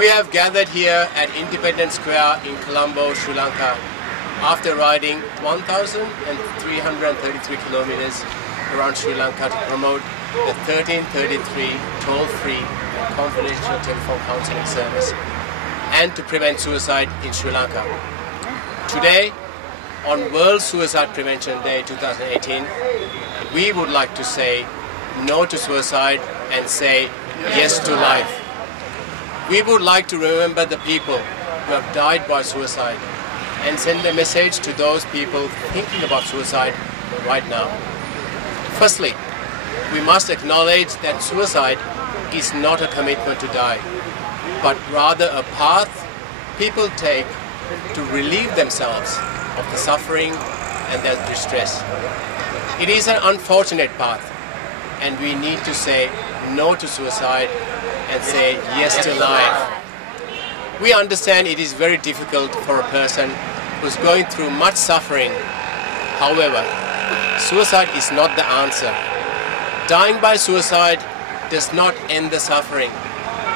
We have gathered here at Independence Square in Colombo, Sri Lanka, after riding 1,333 kilometers around Sri Lanka to promote the 1333 toll-free and confidential telephone counseling service and to prevent suicide in Sri Lanka. Today, on World Suicide Prevention Day 2018, we would like to say no to suicide and say yes to life. We would like to remember the people who have died by suicide and send a message to those people thinking about suicide right now. Firstly, we must acknowledge that suicide is not a commitment to die, but rather a path people take to relieve themselves of the suffering and their distress. It is an unfortunate path, and we need to say no to suicide and say yes to life. We understand it is very difficult for a person who's going through much suffering. However, suicide is not the answer. Dying by suicide does not end the suffering.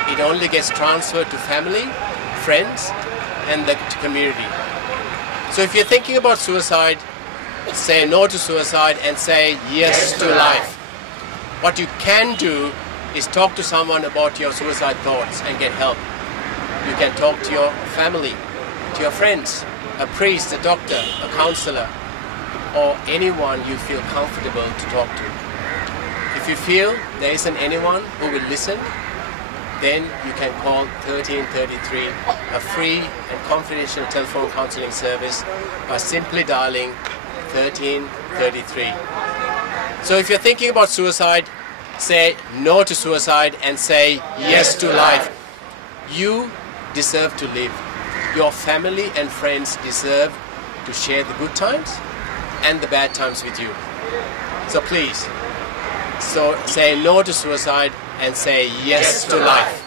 It only gets transferred to family, friends, and the community. So if you're thinking about suicide, say no to suicide and say yes to life. What you can do is talk to someone about your suicide thoughts and get help. You can talk to your family, to your friends, a priest, a doctor, a counselor, or anyone you feel comfortable to talk to. If you feel there isn't anyone who will listen, then you can call 1333, a free and confidential telephone counseling service, by simply dialing 1333. So if you're thinking about suicide, say no to suicide and say yes to life. You deserve to live. Your family and friends deserve to share the good times and the bad times with you. So please, say no to suicide and say yes to life.